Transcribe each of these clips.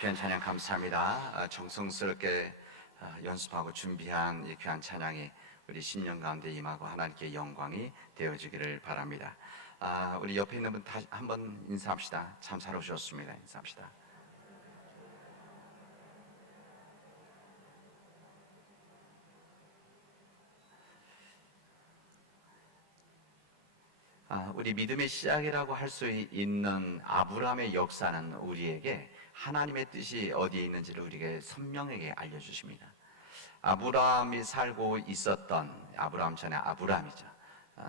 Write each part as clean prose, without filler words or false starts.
귀한 찬양 감사합니다. 정성스럽게 연습하고 준비한 이 귀한 찬양이 우리 신령 가운데 임하고 하나님께 영광이 되어지기를 바랍니다. 우리 옆에 있는 분 다시 한번 인사합시다. 참 잘 오셨습니다. 인사합시다. 우리 믿음의 시작이라고 할 수 있는 아브라함의 역사는 우리에게 하나님의 뜻이 어디에 있는지를 우리에게 선명하게 알려주십니다. 아브라함이 살고 있었던, 아브라함 전에 아브라함이죠.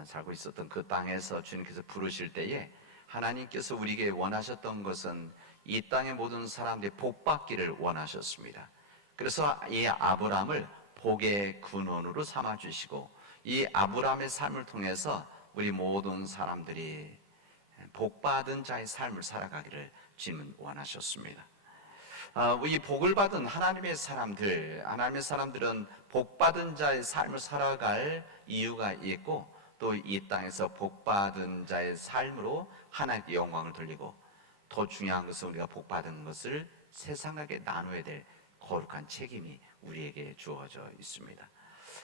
살고 있었던 그 땅에서 주님께서 부르실 때에 하나님께서 우리에게 원하셨던 것은 이 땅의 모든 사람들이 복받기를 원하셨습니다. 그래서 이 아브라함을 복의 근원으로 삼아주시고, 이 아브라함의 삶을 통해서 우리 모든 사람들이 복받은 자의 삶을 살아가기를 주님은 원하셨습니다. 이 복을 받은 하나님의 사람들은 복받은 자의 삶을 살아갈 이유가 있고, 또 이 땅에서 복받은 자의 삶으로 하나님께 영광을 돌리고, 더 중요한 것은 우리가 복받은 것을 세상에게 나눠야 될 거룩한 책임이 우리에게 주어져 있습니다.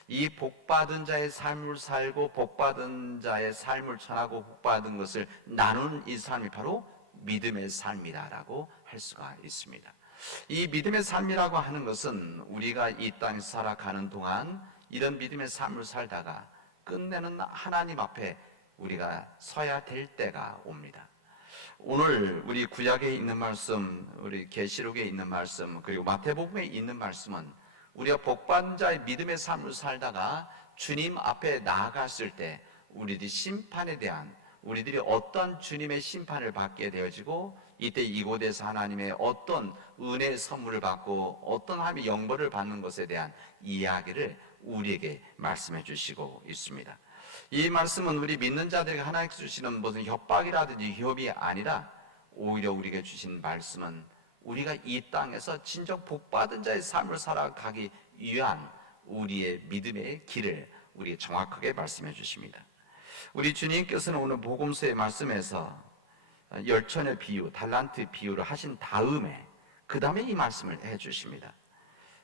이 복받은 자의 삶을 살고 복받은 자의 삶을 전하고 복받은 것을 나누는 이 삶이 바로 믿음의 삶이라고 할 수가 있습니다. 이 믿음의 삶이라고 하는 것은 우리가 이 땅에서 살아가는 동안 이런 믿음의 삶을 살다가 끝내는 하나님 앞에 우리가 서야 될 때가 옵니다. 오늘 우리 구약에 있는 말씀, 우리 계시록에 있는 말씀, 그리고 마태복음에 있는 말씀은 우리가 복받은 자의 믿음의 삶을 살다가 주님 앞에 나아갔을 때 우리들이 심판에 대한, 우리들이 어떤 주님의 심판을 받게 되어지고, 이때 이곳에서 하나님의 어떤 은혜의 선물을 받고 어떤 하나님의 영벌을 받는 것에 대한 이야기를 우리에게 말씀해 주시고 있습니다. 이 말씀은 우리 믿는 자들에게 하나님께서 주시는 무슨 협박이라든지 위협이 아니라, 오히려 우리에게 주신 말씀은 우리가 이 땅에서 진정 복받은 자의 삶을 살아가기 위한 우리의 믿음의 길을 우리에게 정확하게 말씀해 주십니다. 우리 주님께서는 오늘 복음서의 말씀에서 열천의 비유, 달란트 비유를 하신 다음에 그 다음에 이 말씀을 해 주십니다.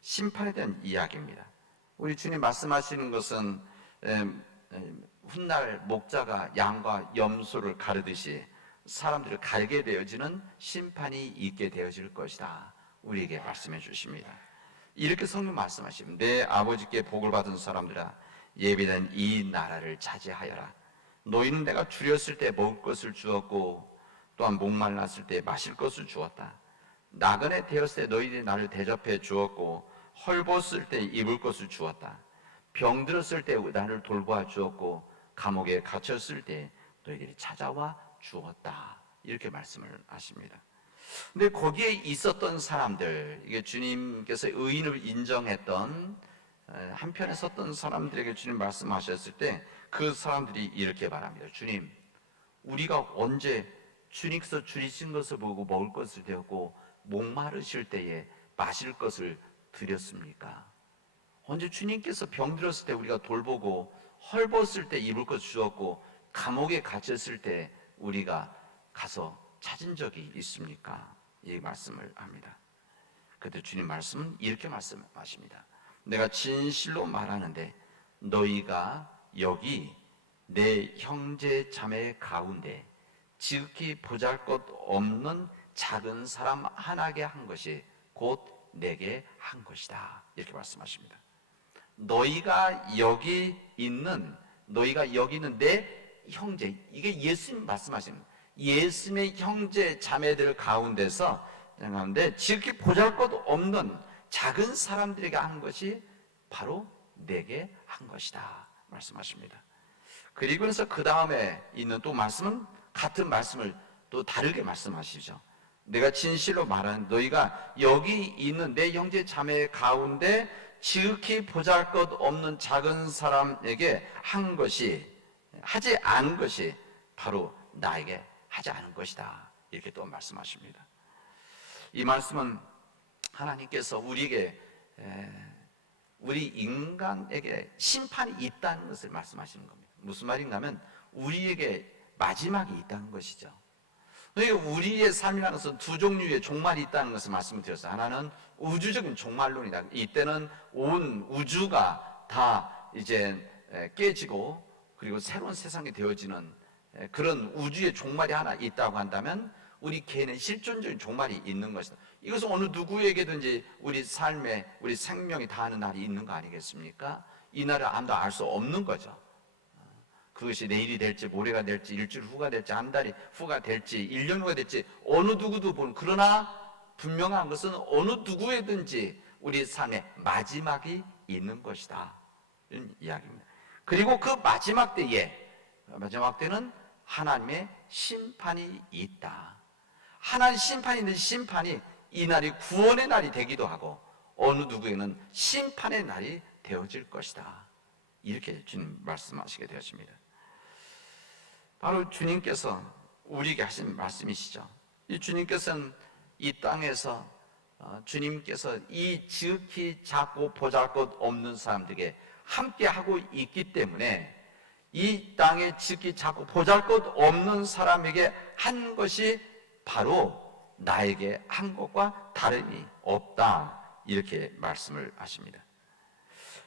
심판에 대한 이야기입니다. 우리 주님 말씀하시는 것은 훗날 목자가 양과 염소를 가르듯이 사람들을 갈게 되어지는 심판이 있게 되어질 것이다, 우리에게 말씀해 주십니다. 이렇게 성경 말씀하시면, 내 아버지께 복을 받은 사람들아, 예비된 이 나라를 차지하여라. 너희는 내가 줄였을 때 먹을 것을 주었고, 또한 목말랐을 때 마실 것을 주었다. 나그네 되었을 때 너희들이 나를 대접해 주었고, 헐벗을 때 입을 것을 주었다. 병들었을 때 나를 돌보아 주었고, 감옥에 갇혔을 때 너희들이 찾아와 주었다. 이렇게 말씀을 하십니다. 근데 거기에 있었던 사람들, 이게 주님께서 의인을 인정했던, 한편에 섰던 사람들에게 주님 말씀하셨을 때 그 사람들이 이렇게 말합니다. 주님, 우리가 언제 주님께서 줄이신 것을 보고 먹을 것을 되었고 목마르실 때에 마실 것을 드렸습니까? 언제 주님께서 병들었을 때 우리가 돌보고 헐벗을 때 입을 것 주었고 감옥에 갇혔을 때 우리가 가서 찾은 적이 있습니까? 이 말씀을 합니다. 그때 주님 말씀은 이렇게 말씀하십니다. 내가 진실로 말하는데 너희가 여기 내 형제 자매 가운데 지극히 보잘것없는 작은 사람 하나에게 한 것이 곧 내게 한 것이다, 이렇게 말씀하십니다. 너희가 여기 있는 내 형제, 이게 예수님 말씀하십니다. 예수님의 형제 자매들 가운데서 지극히 보잘것없는 작은 사람들에게 한 것이 바로 내게 한 것이다 말씀하십니다. 그리고서 그 다음에 있는 또 말씀은 같은 말씀을 또 다르게 말씀하시죠. 내가 진실로 말하는 너희가 여기 있는 내 형제 자매 가운데 지극히 보잘것없는 작은 사람에게 한 것이, 하지 않은 것이 바로 나에게 하지 않은 것이다, 이렇게 또 말씀하십니다. 이 말씀은 하나님께서 우리에게, 우리 인간에게 심판이 있다는 것을 말씀하시는 겁니다. 무슨 말인가 하면 우리에게 마지막이 있다는 것이죠. 그러니까 우리의 삶이라는 것은 두 종류의 종말이 있다는 것을 말씀드렸어요. 하나는 우주적인 종말론이다. 이때는 온 우주가 다 이제 깨지고 그리고 새로운 세상이 되어지는 그런 우주의 종말이 하나 있다고 한다면 우리 개인의 실존적인 종말이 있는 것이다. 이것은 어느 누구에게든지 우리 삶에 우리 생명이 다하는 날이 있는 거 아니겠습니까? 이 날을 아무도 알 수 없는 거죠. 그것이 내일이 될지 모레가 될지 일주일 후가 될지 한 달이 후가 될지 1년 후가 될지 어느 누구도 모르는, 그러나 분명한 것은 어느 누구에든지 우리 삶에 마지막이 있는 것이다, 이런 이야기입니다. 그리고 그 마지막 때는 하나님의 심판이 있다. 하나님 심판이 있는 심판이 이 날이 구원의 날이 되기도 하고 어느 누구에게는 심판의 날이 되어질 것이다, 이렇게 주님 말씀하시게 되었습니다. 바로 주님께서 우리에게 하신 말씀이시죠. 이 주님께서는 이 땅에서 주님께서 이 지극히 작고 보잘것없는 사람들에게 함께하고 있기 때문에 이 땅에 지극히 작고 보잘것없는 사람에게 한 것이 바로 나에게 한 것과 다름이 없다, 이렇게 말씀을 하십니다.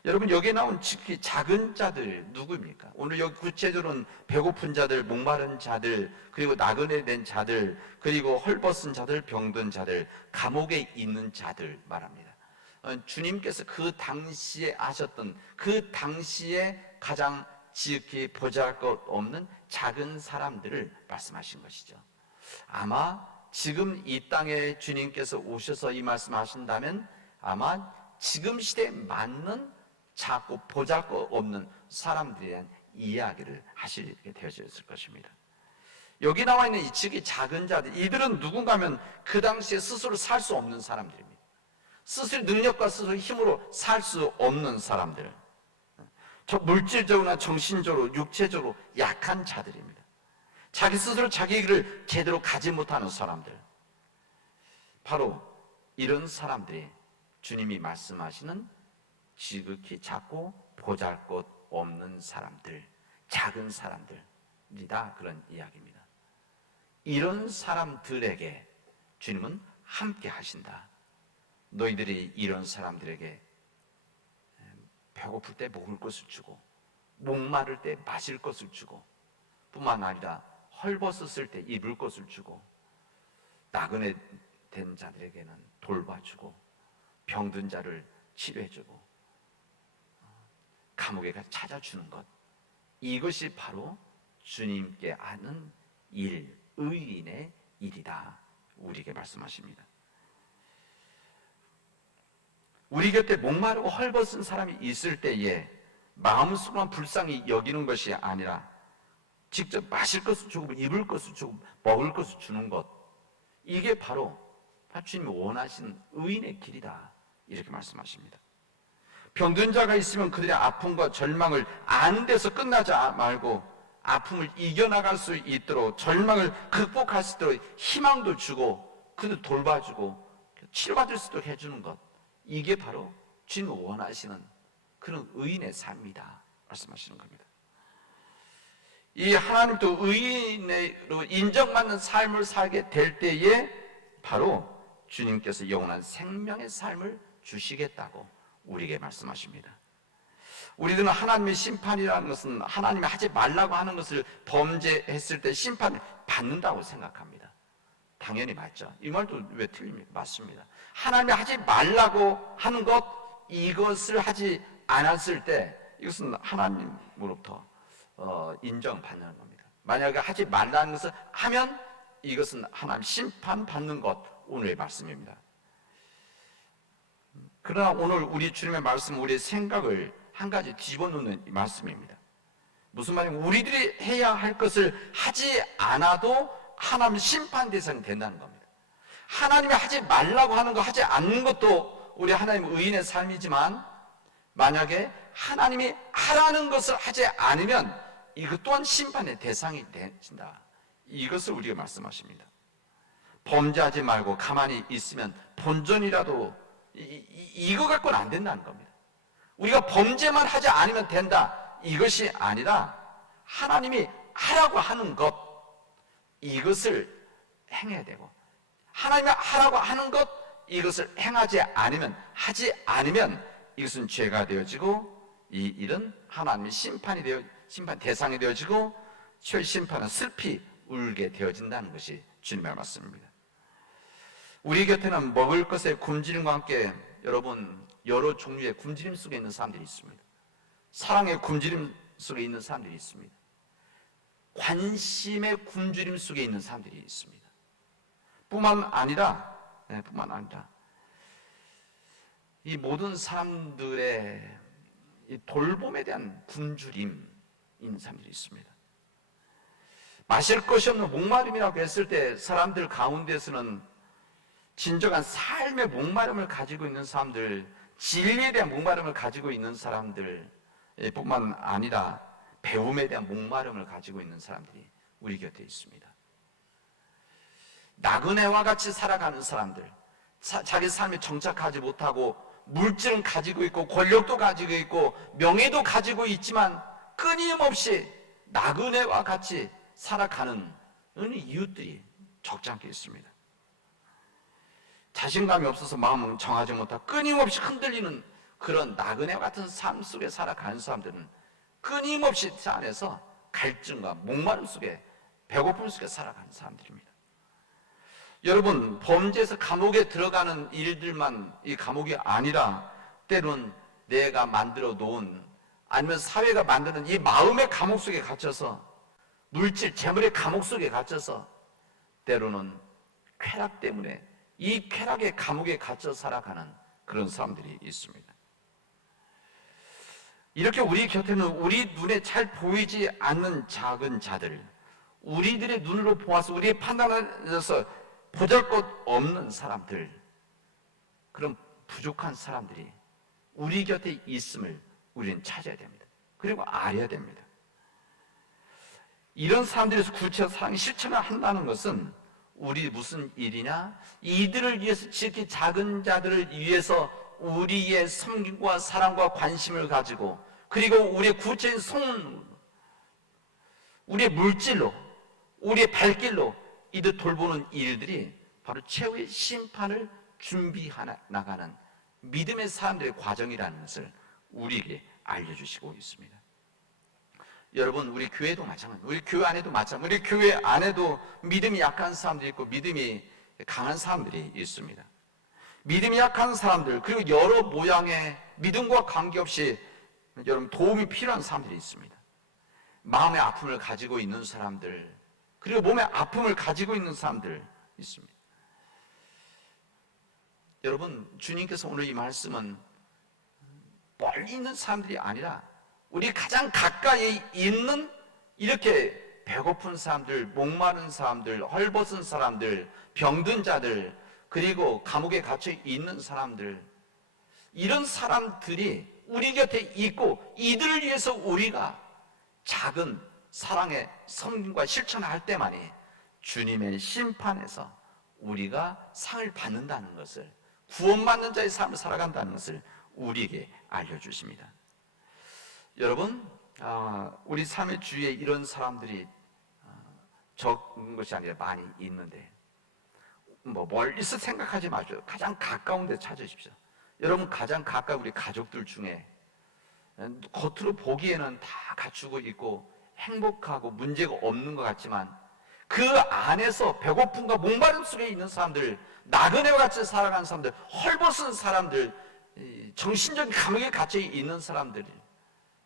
여러분, 여기에 나온 지극히 작은 자들 누구입니까? 오늘 여기 구체적으로는 배고픈 자들, 목마른 자들, 그리고 나그네 된 자들, 그리고 헐벗은 자들, 병든 자들, 감옥에 있는 자들 말합니다. 주님께서 그 당시에 하셨던 그 당시에 가장 지극히 보잘것없는 작은 사람들을 말씀하신 것이죠. 아마 지금 이 땅에 주님께서 오셔서 이 말씀하신다면 아마 지금 시대에 맞는 작고 보잘것없는 사람들에 대한 이야기를 하시게 되어졌을 것입니다. 여기 나와 있는 이 지극히 작은 자들, 이들은 누군가 하면 그 당시에 스스로 살 수 없는 사람들입니다. 스스로 능력과 스스로 힘으로 살 수 없는 사람들, 물질적으로나 정신적으로 육체적으로 약한 자들입니다. 자기 스스로 자기 길을 제대로 가지 못하는 사람들, 바로 이런 사람들이 주님이 말씀하시는 지극히 작고 보잘것없는 사람들, 작은 사람들이다, 그런 이야기입니다. 이런 사람들에게 주님은 함께 하신다. 너희들이 이런 사람들에게 배고플 때 먹을 것을 주고 목마를 때 마실 것을 주고 뿐만 아니라 헐벗었을 때 입을 것을 주고 나그네 된 자들에게는 돌봐주고 병든 자를 치료해주고 감옥에 가서 찾아주는 것, 이것이 바로 주님께 하는 일, 의인의 일이다, 우리에게 말씀하십니다. 우리 곁에 목마르고 헐벗은 사람이 있을 때에 마음속으로만 불쌍히 여기는 것이 아니라 직접 마실 것을 주고 입을 것을 주고 먹을 것을 주는 것, 이게 바로 주님이 원하시는 의인의 길이다, 이렇게 말씀하십니다. 병든 자가 있으면 그들의 아픔과 절망을 아는 데서 끝나지 말고 아픔을 이겨나갈 수 있도록, 절망을 극복할 수 있도록 희망도 주고 그들 돌봐주고 치료받을 수 있도록 해주는 것, 이게 바로 주님이 원하시는 그런 의인의 삶이다, 말씀하시는 겁니다. 이 하나님도 의인으로 인정받는 삶을 살게 될 때에 바로 주님께서 영원한 생명의 삶을 주시겠다고 우리에게 말씀하십니다. 우리들은 하나님의 심판이라는 것은 하나님이 하지 말라고 하는 것을 범죄했을 때 심판을 받는다고 생각합니다. 당연히 맞죠. 이 말도 왜 틀립니까? 맞습니다. 하나님이 하지 말라고 하는 것, 이것을 하지 않았을 때 이것은 하나님으로부터 인정받는 겁니다. 만약에 하지 말라는 것을 하면 이것은 하나님 심판받는 것, 오늘의 말씀입니다. 그러나 오늘 우리 주님의 말씀은 우리의 생각을 한 가지 뒤집어놓는 말씀입니다. 무슨 말이냐면 우리들이 해야 할 것을 하지 않아도 하나님 심판 대상이 된다는 겁니다. 하나님이 하지 말라고 하는 거 하지 않는 것도 우리 하나님 의인의 삶이지만 만약에 하나님이 하라는 것을 하지 않으면 이것 또한 심판의 대상이 된다, 이것을 우리가 말씀하십니다. 범죄하지 말고 가만히 있으면 본전이라도 이거 갖고는 안 된다는 겁니다. 우리가 범죄만 하지 않으면 된다, 이것이 아니라 하나님이 하라고 하는 것, 이것을 행해야 되고, 하나님이 하라고 하는 것, 이것을 하지 않으면 이것은 죄가 되어지고, 이 일은 하나님의 심판 대상이 되어지고, 최후 심판은 슬피 울게 되어진다는 것이 주님의 말씀입니다. 우리 곁에는 먹을 것의 굶주림과 함께 여러분, 여러 종류의 굶주림 속에 있는 사람들이 있습니다. 사랑의 굶주림 속에 있는 사람들이 있습니다. 관심의 굶주림 속에 있는 사람들이 있습니다. 뿐만 아니라 이 모든 사람들의 이 돌봄에 대한 굶주림 있는 사람들이 있습니다. 마실 것이 없는 목마름이라고 했을 때 사람들 가운데서는 진정한 삶의 목마름을 가지고 있는 사람들, 진리에 대한 목마름을 가지고 있는 사람들 뿐만 아니라 배움에 대한 목마름을 가지고 있는 사람들이 우리 곁에 있습니다. 나그네와 같이 살아가는 사람들, 자기 삶에 정착하지 못하고 물질은 가지고 있고 권력도 가지고 있고 명예도 가지고 있지만 끊임없이 나그네와 같이 살아가는 이유들이 적지 않게 있습니다. 자신감이 없어서 마음을 정하지 못하고 끊임없이 흔들리는 그런 나그네와 같은 삶 속에 살아가는 사람들은 끊임없이 그 안에서 갈증과 목마름 속에, 배고픔 속에 살아가는 사람들입니다. 여러분, 범죄에서 감옥에 들어가는 일들만 이 감옥이 아니라 때로는 내가 만들어 놓은, 아니면 사회가 만드는 이 마음의 감옥 속에 갇혀서, 물질, 재물의 감옥 속에 갇혀서 때로는 쾌락 때문에 이 쾌락의 감옥에 갇혀 살아가는 그런 사람들이 있습니다. 이렇게 우리 곁에는 우리 눈에 잘 보이지 않는 작은 자들, 우리들의 눈으로 보아서 우리의 판단에서 보잘것없는 사람들, 그런 부족한 사람들이 우리 곁에 있음을 우리는 찾아야 됩니다. 그리고 알아야 됩니다. 이런 사람들에서 구체적 사랑의 실천을 한다는 것은 우리 무슨 일이냐? 이들을 위해서, 특히 작은 자들을 위해서 우리의 섬김과 사랑과 관심을 가지고, 그리고 우리의 구체적인 우리의 물질로, 우리의 발길로 이들 돌보는 일들이 바로 최후의 심판을 준비해 나가는 믿음의 사람들의 과정이라는 것을 우리에게 알려주시고 있습니다. 여러분, 우리 교회도 마찬가지입니다. 우리 교회 안에도 마찬가지입니다. 우리 교회 안에도 믿음이 약한 사람들이 있고 믿음이 강한 사람들이 있습니다. 믿음이 약한 사람들, 그리고 여러 모양의 믿음과 관계없이 여러분 도움이 필요한 사람들이 있습니다. 마음의 아픔을 가지고 있는 사람들, 그리고 몸의 아픔을 가지고 있는 사람들 있습니다. 여러분, 주님께서 오늘 이 말씀은 멀리 있는 사람들이 아니라 우리 가장 가까이 있는, 이렇게 배고픈 사람들, 목마른 사람들, 헐벗은 사람들, 병든 자들, 그리고 감옥에 갇혀 있는 사람들, 이런 사람들이 우리 곁에 있고 이들을 위해서 우리가 작은 사랑의 섬김과 실천을 할 때만이 주님의 심판에서 우리가 상을 받는다는 것을, 구원받는 자의 삶을 살아간다는 것을 우리에게 알려주십니다. 여러분, 우리 삶의 주위에 이런 사람들이 적은 것이 아니라 많이 있는데, 멀리서 생각하지 마십시오. 가장 가까운 데 찾으십시오. 여러분, 가장 가까운 우리 가족들 중에 겉으로 보기에는 다 갖추고 있고 행복하고 문제가 없는 것 같지만 그 안에서 배고픔과 목마름 속에 있는 사람들, 나그네와 같이 살아가는 사람들, 헐벗은 사람들, 정신적인 감옥에 갇혀 있는 사람들이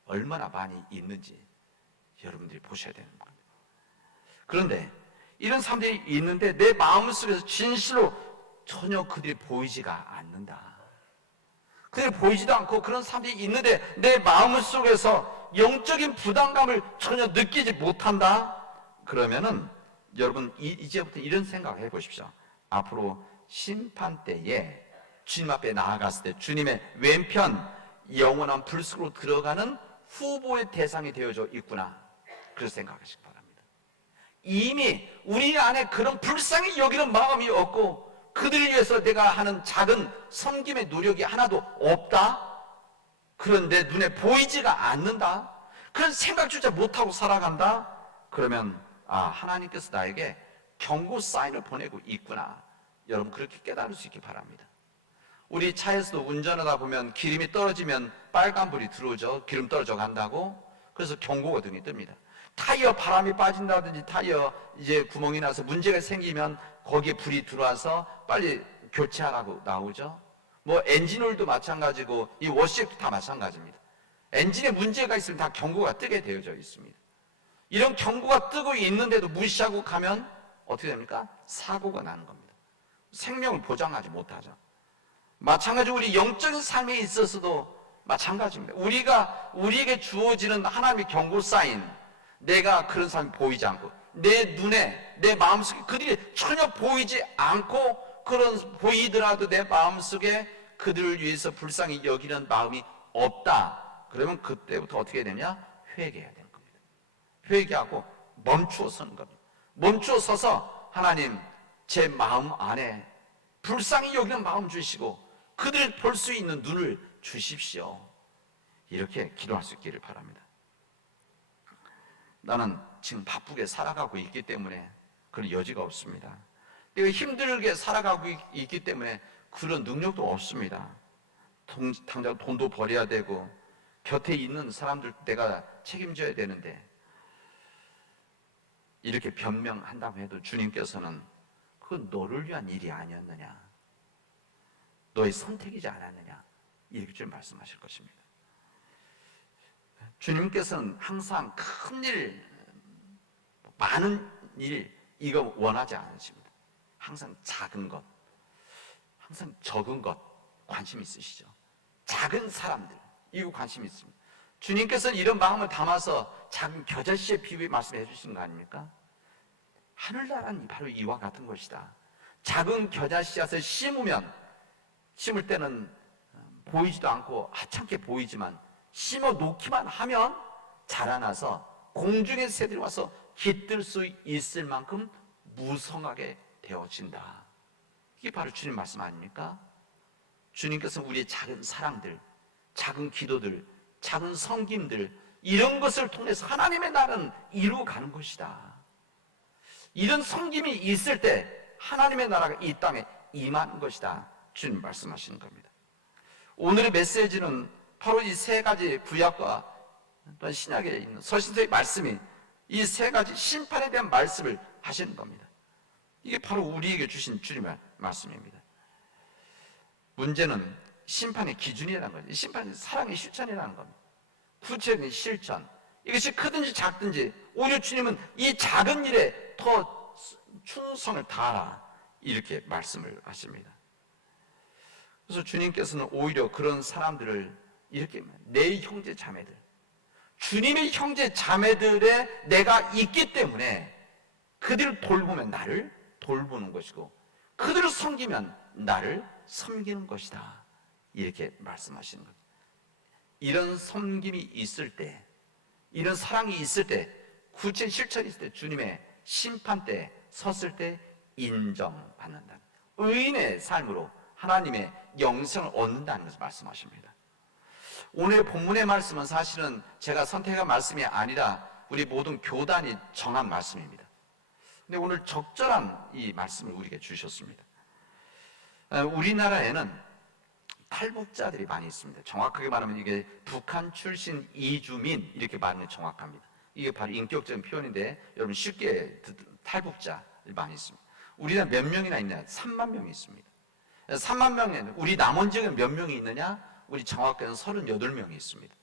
얼마나 많이 있는지 여러분들이 보셔야 되는 겁니다. 그런데 이런 사람들이 있는데 내 마음속에서 진실로 전혀 그들이 보이지가 않는다. 그들이 보이지도 않고 그런 사람들이 있는데 내 마음속에서 영적인 부담감을 전혀 느끼지 못한다. 그러면은 여러분 이제부터 이런 생각을 해보십시오. 앞으로 심판 때에 주님 앞에 나아갔을 때 주님의 왼편 영원한 불 속으로 들어가는 후보의 대상이 되어져 있구나, 그렇게 생각하시기 바랍니다. 이미 우리 안에 그런 불쌍히 여기는 마음이 없고 그들을 위해서 내가 하는 작은 섬김의 노력이 하나도 없다. 그런데 눈에 보이지가 않는다. 그런 생각조차 못하고 살아간다. 그러면 하나님께서 나에게 경고 사인을 보내고 있구나. 여러분 그렇게 깨달을 수 있기 바랍니다. 우리 차에서도 운전하다 보면 기름이 떨어지면 빨간불이 들어오죠. 기름 떨어져 간다고. 그래서 경고등이 뜹니다. 타이어 바람이 빠진다든지 타이어 이제 구멍이 나서 문제가 생기면 거기에 불이 들어와서 빨리 교체하라고 나오죠. 뭐 엔진오일도 마찬가지고 이 워시액도 다 마찬가지입니다. 엔진에 문제가 있으면 다 경고가 뜨게 되어져 있습니다. 이런 경고가 뜨고 있는데도 무시하고 가면 어떻게 됩니까? 사고가 나는 겁니다. 생명을 보장하지 못하죠. 마찬가지로 우리 영적인 삶에 있어서도 마찬가지입니다. 우리에게 주어지는 하나님의 경고 사인, 내가 그런 삶이 보이지 않고 내 눈에 내 마음속에 그들이 전혀 보이지 않고 그런 보이더라도 내 마음속에 그들을 위해서 불쌍히 여기는 마음이 없다. 그러면 그때부터 어떻게 되냐? 회개해야 되는 겁니다. 회개하고 멈추어 서는 겁니다. 멈추어 서서 하나님 제 마음 안에 불쌍히 여기는 마음 주시고 그들을 볼 수 있는 눈을 주십시오. 이렇게 기도할 수 있기를 바랍니다. 나는 지금 바쁘게 살아가고 있기 때문에 그런 여지가 없습니다. 내가 힘들게 살아가고 있기 때문에 그런 능력도 없습니다. 당장 돈도 벌어야 되고 곁에 있는 사람들 내가 책임져야 되는데 이렇게 변명한다고 해도 주님께서는 그건 너를 위한 일이 아니었느냐, 너의 선택이지 않았느냐, 이렇게 좀 말씀하실 것입니다. 주님께서는 항상 큰 일, 많은 일 이거 원하지 않으십니다. 항상 작은 것, 항상 적은 것 관심 있으시죠. 작은 사람들 이거 관심 있습니다. 주님께서는 이런 마음을 담아서 작은 겨자씨의 비유에 말씀해 주시는 거 아닙니까? 하늘나라는 바로 이와 같은 것이다. 작은 겨자씨앗을 심을 때는 보이지도 않고 하찮게 보이지만 심어 놓기만 하면 자라나서 공중의 새들이 와서 깃들 수 있을 만큼 무성하게 되어진다. 이게 바로 주님 말씀 아닙니까? 주님께서 우리의 작은 사랑들, 작은 기도들, 작은 섬김들 이런 것을 통해서 하나님의 나라는 이루어가는 것이다. 이런 섬김이 있을 때 하나님의 나라가 이 땅에 임하는 것이다. 주님 말씀하시는 겁니다. 오늘의 메시지는 바로 이 세 가지 구약과 또한 신약에 있는 서신서의 말씀이 이 세 가지 심판에 대한 말씀을 하시는 겁니다. 이게 바로 우리에게 주신 주님의 말씀입니다. 문제는 심판의 기준이라는 거죠. 심판은 사랑의 실천이라는 겁니다. 구체적인 실천. 이것이 크든지 작든지 오히려 주님은 이 작은 일에 더 충성을 다하라 이렇게 말씀을 하십니다. 그래서 주님께서는 오히려 그런 사람들을 이렇게 내 형제 자매들, 주님의 형제 자매들에 내가 있기 때문에 그들을 돌보면 나를 돌보는 것이고 그들을 섬기면 나를 섬기는 것이다 이렇게 말씀하시는 겁니다. 이런 섬김이 있을 때, 이런 사랑이 있을 때, 구체 실천이 있을 때, 주님의 심판 때 섰을 때 인정받는다. 의인의 삶으로 하나님의 영생을 얻는다는 것을 말씀하십니다. 오늘 본문의 말씀은 사실은 제가 선택한 말씀이 아니라 우리 모든 교단이 정한 말씀입니다. 근데 오늘 적절한 이 말씀을 우리에게 주셨습니다. 우리나라에는 탈북자들이 많이 있습니다. 정확하게 말하면 이게 북한 출신 이주민 이렇게 말하면 정확합니다. 이게 바로 인격적인 표현인데 여러분 쉽게 탈북자들이 많이 있습니다. 우리나라 몇 명이나 있냐? 3만 명이 있습니다. 3만 명에 우리 남원 지역에 몇 명이 있느냐? 우리 정확하게는 38명이 있습니다.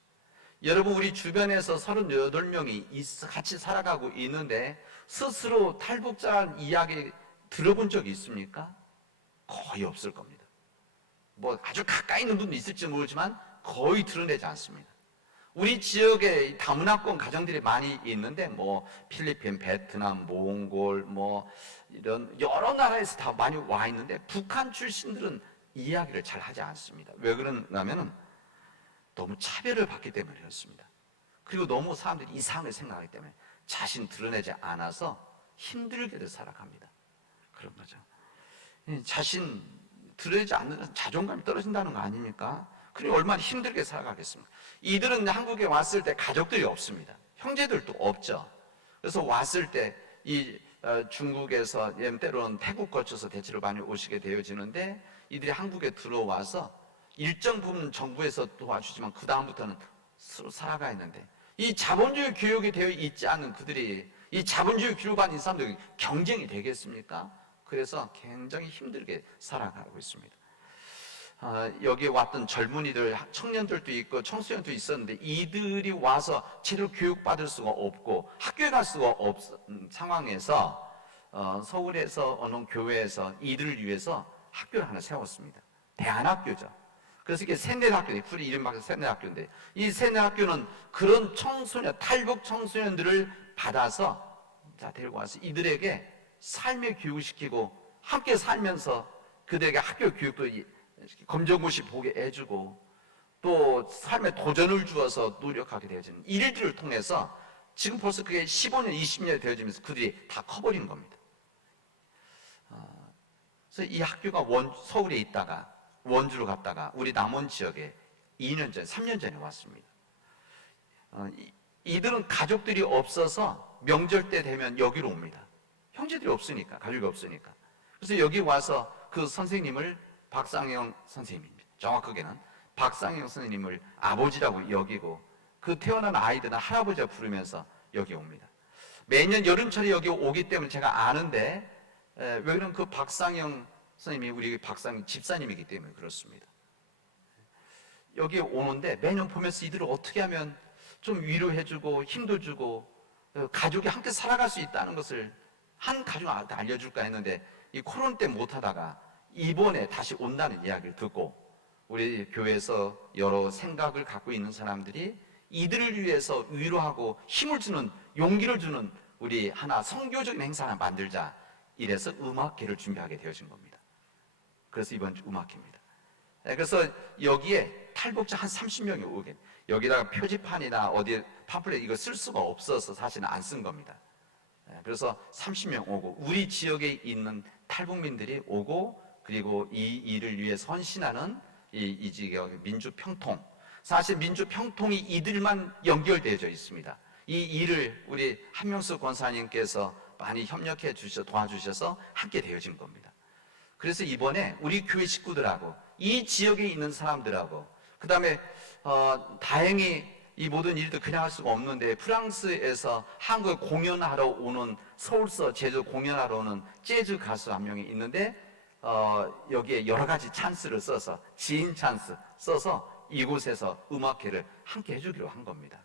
여러분 우리 주변에서 38명이 같이 살아가고 있는데 스스로 탈북자라는 이야기 들어본 적이 있습니까? 거의 없을 겁니다. 뭐 아주 가까이 있는 분도 있을지 모르지만 거의 드러내지 않습니다. 우리 지역에 다문화권 가정들이 많이 있는데 뭐 필리핀, 베트남, 몽골 뭐 이런 여러 나라에서 다 많이 와 있는데 북한 출신들은 이야기를 잘 하지 않습니다. 왜 그러냐면은 너무 차별을 받기 때문에 그렇습니다. 그리고 너무 사람들이 이상하게 생각하기 때문에 자신 드러내지 않아서 힘들게들 살아갑니다. 그런 거죠. 자신 드러내지 않는 자존감이 떨어진다는 거 아닙니까? 그리고 얼마나 힘들게 살아가겠습니까? 이들은 한국에 왔을 때 가족들이 없습니다. 형제들도 없죠. 그래서 왔을 때 이 중국에서 때로는 태국 거쳐서 대체로 많이 오시게 되어지는데, 이들이 한국에 들어와서 일정 부분 정부에서 도와주지만 그 다음부터는 스스로 살아가 있는데, 이 자본주의 교육이 되어 있지 않은 그들이 이 자본주의 교육 받은 사람들이 경쟁이 되겠습니까? 그래서 굉장히 힘들게 살아가고 있습니다. 여기 왔던 젊은이들, 청년들도 있고 청소년도 있었는데, 이들이 와서 제대로 교육받을 수가 없고 학교에 갈 수가 없는 상황에서 서울에서 어느 교회에서 이들을 위해서 학교를 하나 세웠습니다. 대안학교죠. 그래서 이게 세뇌학교인데, 풀이 이름만 세뇌학교인데, 이 세뇌학교는 그런 청소년, 탈북 청소년들을 받아서 데리고 와서 이들에게 삶의 교육을 시키고, 함께 살면서 그들에게 학교 교육도 검정고시 보게 해주고, 또 삶에 도전을 주어서 노력하게 되어지는 일들을 통해서 지금 벌써 그게 15년, 20년이 되어지면서 그들이 다 커버린 겁니다. 그래서 이 학교가 서울에 있다가 원주로 갔다가 우리 남원 지역에 2년 전, 3년 전에 왔습니다. 이들은 가족들이 없어서 명절 때 되면 여기로 옵니다. 형제들이 없으니까, 가족이 없으니까. 그래서 여기 와서 그 선생님을 박상영 선생님입니다. 정확하게는 박상영 선생님을 아버지라고 여기고, 그 태어난 아이들은 할아버지라 부르면서 여기 옵니다. 매년 여름철에 여기 오기 때문에 제가 아는데, 왜 그러면 그 박상영 선생님이 우리 박상영 집사님이기 때문에 그렇습니다. 여기 오는데 매년 보면서 이들을 어떻게 하면 좀 위로해주고 힘도 주고 가족이 함께 살아갈 수 있다는 것을 한 가족한테 알려줄까 했는데, 이 코로나 때 못하다가 이번에 다시 온다는 이야기를 듣고, 우리 교회에서 여러 생각을 갖고 있는 사람들이 이들을 위해서 위로하고 힘을 주는, 용기를 주는 우리 하나 선교적인 행사 하나 만들자, 이래서 음악회를 준비하게 되어진 겁니다. 그래서 이번 주 음악회입니다. 그래서 여기에 탈북자 한 30명이 오게, 여기다가 표지판이나 어디 팜플렛 이거 쓸 수가 없어서 사실은 안 쓴 겁니다. 그래서 30명 오고, 우리 지역에 있는 탈북민들이 오고, 그리고 이 일을 위해 헌신하는 이 지역 민주평통, 사실 민주평통이 이들만 연결되어져 있습니다. 이 일을 우리 한명수 권사님께서 많이 협력해 도와주셔서 함께 되어진 겁니다. 그래서 이번에 우리 교회 식구들하고 이 지역에 있는 사람들하고, 그 다음에 다행히 이 모든 일도 그냥 할 수가 없는데, 프랑스에서 한국에 공연하러 오는, 서울서 제주 공연하러 오는 재즈 가수 한 명이 있는데, 여기에 여러 가지 찬스를 써서, 지인 찬스 써서 이곳에서 음악회를 함께 해주기로 한 겁니다.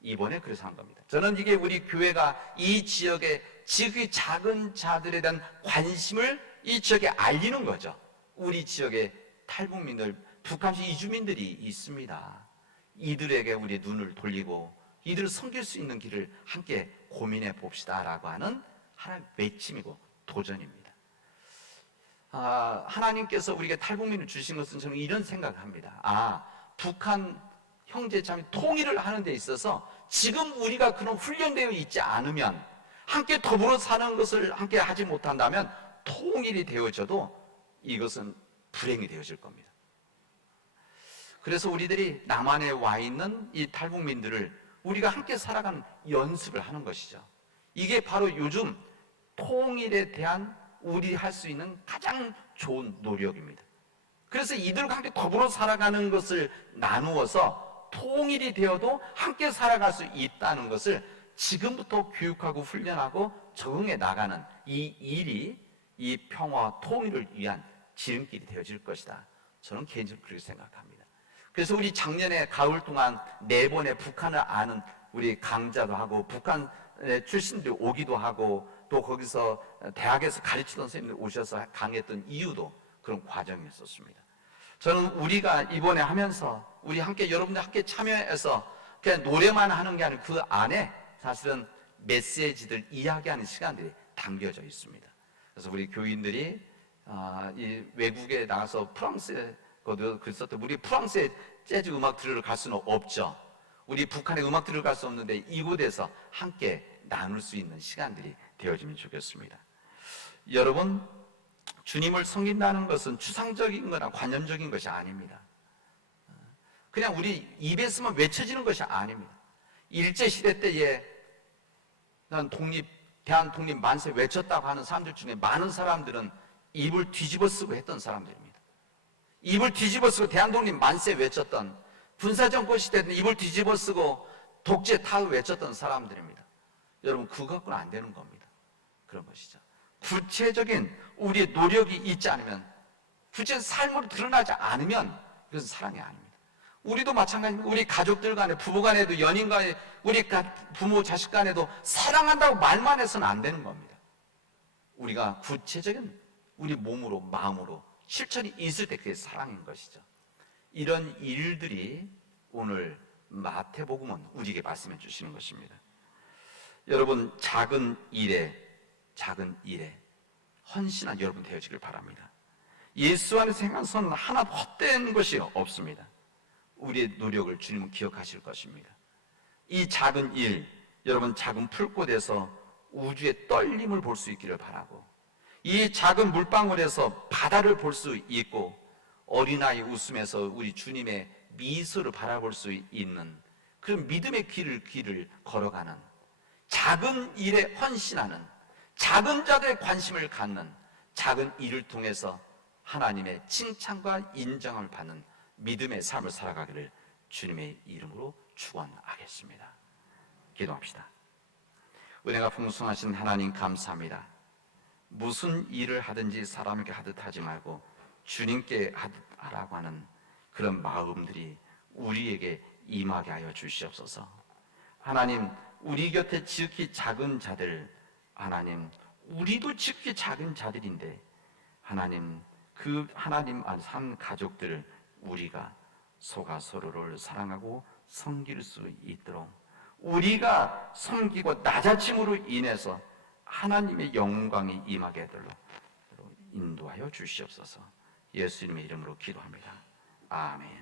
이번에 그래서 한 겁니다. 저는 이게 우리 교회가 이 지역의 지극히 작은 자들에 대한 관심을 이 지역에 알리는 거죠. 우리 지역에 탈북민들, 북한식 이주민들이 있습니다. 이들에게 우리 눈을 돌리고 이들을 섬길 수 있는 길을 함께 고민해 봅시다라고 하는 하나님의 외침이고 도전입니다. 하나님께서 우리에게 탈북민을 주신 것은 저는 이런 생각을 합니다. 북한 형제자매 통일을 하는 데 있어서 지금 우리가 그런 훈련되어 있지 않으면, 함께 더불어 사는 것을 함께 하지 못한다면 통일이 되어져도 이것은 불행이 되어질 겁니다. 그래서 우리들이 남한에 와 있는 이 탈북민들을 우리가 함께 살아가는 연습을 하는 것이죠. 이게 바로 요즘 통일에 대한 우리 할 수 있는 가장 좋은 노력입니다. 그래서 이들과 함께 더불어 살아가는 것을 나누어서 통일이 되어도 함께 살아갈 수 있다는 것을 지금부터 교육하고 훈련하고 적응해 나가는 이 일이 이 평화와 통일을 위한 지름길이 되어질 것이다. 저는 개인적으로 그렇게 생각합니다. 그래서 우리 작년에 가을 동안 4번의 북한을 아는 우리 강좌도 하고, 북한 출신들이 오기도 하고, 또 거기서 대학에서 가르치던 선생님들 오셔서 강의했던 이유도 그런 과정이었습니다. 저는 우리가 이번에 하면서 우리 함께, 여러분들 함께 참여해서 그냥 노래만 하는 게 아니고 그 안에 사실은 메시지들 이야기하는 시간들이 담겨져 있습니다. 그래서 우리 교인들이 이 외국에 나가서 프랑스에 그랬었던, 우리 프랑스에 재즈 음악 들으러 갈 수는 없죠. 우리 북한의 음악 들으러 갈 수 없는데 이곳에서 함께 나눌 수 있는 시간들이 되어지면 좋겠습니다. 여러분, 주님을 섬긴다는 것은 추상적인 거나 관념적인 것이 아닙니다. 그냥 우리 입에서만 외쳐지는 것이 아닙니다. 일제시대 때에 난 독립 대한독립 만세 외쳤다고 하는 사람들 중에 많은 사람들은 입을 뒤집어 쓰고 했던 사람들입니다. 입을 뒤집어 쓰고 대한독립 만세 외쳤던, 군사정권 시대 때는 입을 뒤집어 쓰고 독재 타을 외쳤던 사람들입니다. 여러분, 그거 갖고는 안 되는 겁니다. 그런 것이죠. 구체적인 우리의 노력이 있지 않으면, 구체적 삶으로 드러나지 않으면 그것은 사랑이 아닙니다. 우리도 마찬가지입니다. 우리 가족들 간에, 부부 간에도, 연인 간에, 우리 부모 자식 간에도 사랑한다고 말만 해서는 안 되는 겁니다. 우리가 구체적인 우리 몸으로, 마음으로 실천이 있을 때 그게 사랑인 것이죠. 이런 일들이 오늘 마태복음은 우리에게 말씀해 주시는 것입니다. 여러분, 작은 일에 헌신한 여러분 되어지길 바랍니다. 예수 안에서 행한 선은 하나도 헛된 것이 없습니다. 우리의 노력을 주님은 기억하실 것입니다. 이 작은 일, 여러분, 작은 풀꽃에서 우주의 떨림을 볼 수 있기를 바라고, 이 작은 물방울에서 바다를 볼 수 있고, 어린아이 웃음에서 우리 주님의 미소를 바라볼 수 있는 그런 믿음의 길을 걸어가는, 작은 일에 헌신하는, 작은 자들의 관심을 갖는, 작은 일을 통해서 하나님의 칭찬과 인정을 받는 믿음의 삶을 살아가기를 주님의 이름으로 축원하겠습니다. 기도합시다. 은혜가 풍성하신 하나님, 감사합니다. 무슨 일을 하든지 사람에게 하듯 하지 말고 주님께 하라고 하는 그런 마음들이 우리에게 임하게 하여 주시옵소서. 하나님, 우리 곁에 지극히 작은 자들, 하나님, 우리도 지극히 작은 자들인데, 하나님, 그 하나님 안 산 가족들을 우리가 서가 서로를 사랑하고 섬길 수 있도록, 우리가 섬기고 낮아짐으로 인해서 하나님의 영광이 임하게 되도록 인도하여 주시옵소서. 예수님의 이름으로 기도합니다. 아멘.